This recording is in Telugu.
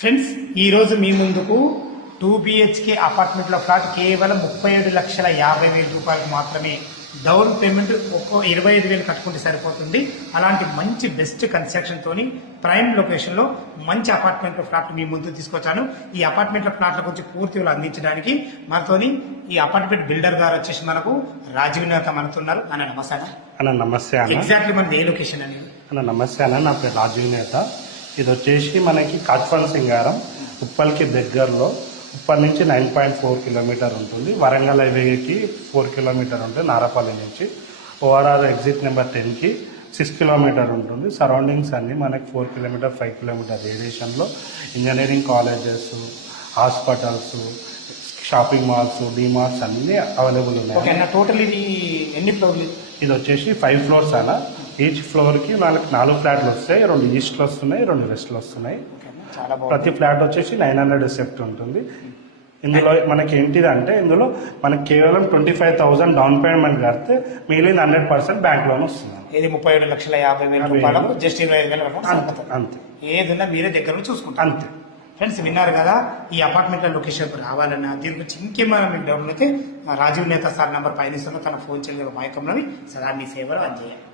ఫ్రెండ్స్, ఈ రోజు మీ ముందుకు 2 BHK అపార్ట్మెంట్లో ఫ్లాట్ కేవలం 37,50,000 రూపాయలకు మాత్రమే. డౌన్ పేమెంట్ 25,000 కట్టుకుంటే సరిపోతుంది. అలాంటి మంచి బెస్ట్ కన్స్ట్రక్షన్ తోని ప్రైమ్ లొకేషన్ లో మంచి అపార్ట్మెంట్ ఫ్లాట్ మీ ముందు తీసుకొచ్చాను. ఈ అపార్ట్మెంట్ ఫ్లాట్ల గురించి పూర్తి అందించడానికి మనతోని ఈ అపార్ట్మెంట్ బిల్డర్ గారు వచ్చేసి మనకు రాజీవ్ నేత మనతున్నారు. అన్న నమస్తే అన్న. నమస్తే అన్న. ఎగ్జాక్ట్లీ మనది ఏ లొకేషన్ అనేది? అన్న నమస్తే అన్న, నా పేరు రాజీవ్ నేత. ఇది వచ్చేసి మనకి కాట్ఫన్ సింగారం ఉప్పల్కి దగ్గరలో. ఉప్పల్ నుంచి 9.4 కిలోమీటర్ ఉంటుంది. వరంగల్ హైవేకి 4 కిలోమీటర్ ఉంటుంది. నారపల్లి నుంచి ఓఆర్ఆర్ ఎగ్జిట్ నెంబర్ 10కి 6 కిలోమీటర్ ఉంటుంది. సరౌండింగ్స్ అన్నీ మనకి 4 కిలోమీటర్ 5 కిలోమీటర్ రేడియేషన్లో engineering colleges, hospitals, shopping malls, DMarts అన్నీ అవైలబుల్ ఉన్నాయి. టోటల్ ఇది ఎన్ని ఫ్లోర్లు? ఇది వచ్చేసి 5 ఫ్లోర్స్ అన్న. ఈచ్ ఫ్లోర్కి మనకి 4 ఫ్లాట్లు వస్తాయి. 2 ఈస్ట్లో వస్తున్నాయి, 2 వెస్ట్లో వస్తున్నాయి. ప్రతి ఫ్లాట్ వచ్చేసి 900 సెప్ట్ ఉంటుంది. ఇందులో మనకి ఏంటిదంటే ఇందులో మనకి కేవలం 25,000 డౌన్ పేమెంట్ కడితే మిగిలిన 100% బ్యాంక్ లోన్ వస్తుంది. ఇది 37,50,000 రూపాయలకు జస్ట్ 25,000 అంతే. ఏదన్నా మీరే దగ్గర చూసుకుంటారు అంతే. ఫ్రెండ్స్, విన్నారు కదా, ఈ అపార్ట్మెంట్ లొకేషన్ రావాలన్నా దీని గురించి ఇంకేమైనా మీకు డౌట్ అయితే రాజీవ్ నేత సార్ నంబర్ పైన తన ఫోన్ చేయగల మైకంలోని సదా మీ సేవలు అందజేయాలి.